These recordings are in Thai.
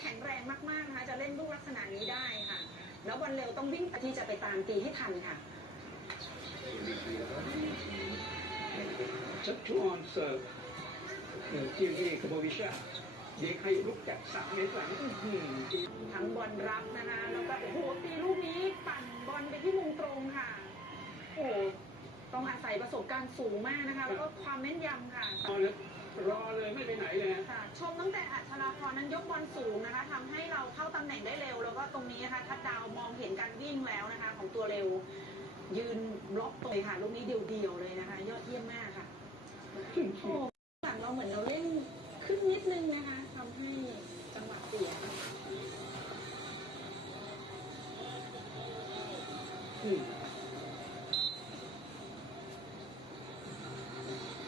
แข็งแรงมากๆนะคะจะเล่นลูกลักษณะนี้ได้ค่ะ แล้วบอลเร็วต้องวิ่งที่จะไปตามตีให้ทันค่ะ ชัชวอนเสิร์ฟเอ่อจิมมี่คาโบวิชาเด็กให้ลุกจากสามเมตรหลังอื้อหือทั้งบอลรับนะคะแล้วก็โอ้โหตีลูกนี้ปั่นบอลไปที่มุมตรงค่ะ โอ้โหต้องอาศัยประสบการณ์สูงมากนะคะ แล้วก็ความแม่นยำค่ะรอเลยรอเลยไม่ไปไหนเลยฮะค่ะชมตั้งแต่อัชรา พรนั้นยกบอลสูงนะคะทำให้เราเข้าตำแหน่งได้เร็ว แล้วก็ตรงนี้นะคะทัดดาวมองเห็นการวิ่งแล้วนะคะ ของตัวเร็ว ยืนบล็อกตรงเลยค่ะลูกนี้เดียวๆเลยนะคะ ยอดเยี่ยมมากค่ะโอ้หลังเราเหมือนเราเล่นขึ้นนิดนึงนะคะทำให้จังหวะเสีย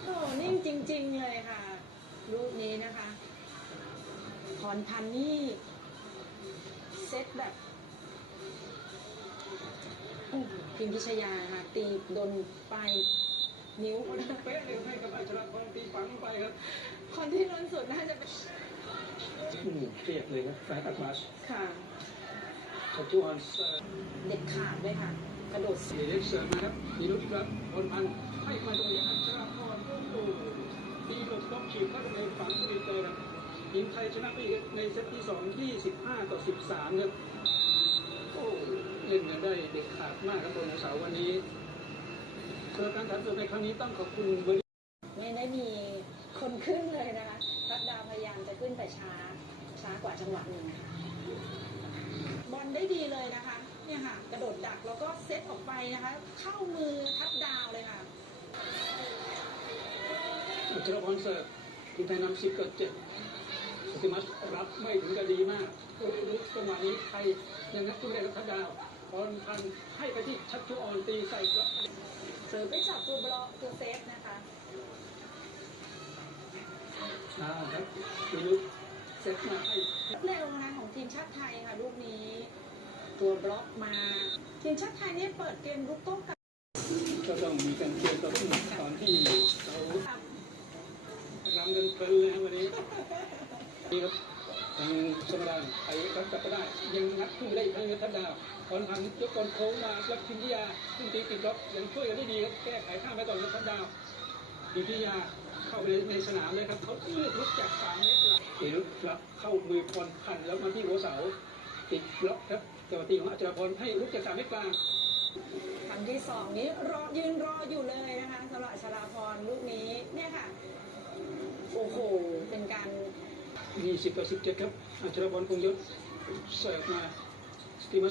โอ้นิ่งจริง ๆ เลยค่ะลูกนี้นะคะ พรพันธ์นี่เซตแบบพิมพิชยาค่ะตีโดนปลายนิ้วคนเป๊ะเลยให้กับอัชรพรตีฝังไปครับคนที่ล้นสุดน่าจะเป็นเครียดเลยครับแฟร์ตัดมาสค่ะชัชวอนเสิร์ฟเด็ดขาดเลยค่ะ กระโดดเสียเล็กเสร์ฟมาครับมีลุกครับพลพันให้มาตรงนี้อัชรพรโอ้โหตีหลบล็อกฉีกเข้าไปฝังไปเลยครับ ทีมไทยชนะไปอีกในเซตที่สอง25ต่อ13ครับโอ้เล่นกันได้เด็ดขาดมากครับบนเสาร์วันนี้สำหรับการถ่ายทอดในครั้งนี้ต้องขอบคุณบริไม่ได้มีคนขึ้นเลยนะคะรัดดาวพยายามจะขึ้นแต่ช้า ช้ากว่าจังหวะหนึ่งค่ะบอลได้ดีเลยนะคะ เนี่ยค่ะ กระโดดดักแล้วก็เซตออกไปนะคะ เข้ามือทัดดาวเลยค่ะอัชรพรเสิร์ฟทีมไทยนำสิบกับเจ็ด สติมัสรับไม่ถึงกับดีมากโอ้โหจังหวะนี้ไทยยังนักทุนได้รับทัดดาวพรพันธ์ให้ไปที่ชัชชุออนตีใส่กระเสิร์ฟไปจับตัวบล็อกตัวเซฟนะคะอ่าครับวิลุเซตมาให้เร็วนะของทีมชาติไทยค่ะลูกนี้ ตัวบล็อกมา ทีมชาติไทยเนี่ยเปิดเกมลุกโต้กลับก็ต้องมีการเตรียมตัวตอนที่เรารำกันเพลินเลยนะวันนี้นี่ครับทางสมรานไทยรับ กลับก็ได้ยังนัดคู่ได้อีกครั้งนึงทัดดาวพรพันธ์ยกบอลโค้งมาแล้วพิมพิยาซึ่งตีติดล็อกยังช่วยกันได้ดีครับแก้ไขข้ามไปก่อนแล้วทัดดาวพิพิยาเข้าไปในสนามเลยครับเขาเลือกลุกจากสามเมตรหลังเอลุกครับเข้ามือพรพันธ์แล้วมาที่หัวเสาติดล็อกครับจังหวะตีของอัจฉรพรให้ลุกจากสามเมตรกลางคำที่สองนี้รอยืนรออยู่เลยนะคะสำหรับชลาพรลูกนี้เนี่ยค่ะโอ้โหเป็นการ20ต่อ17ครับอัจฉรพรคงยศ เสิร์ฟมาสติมั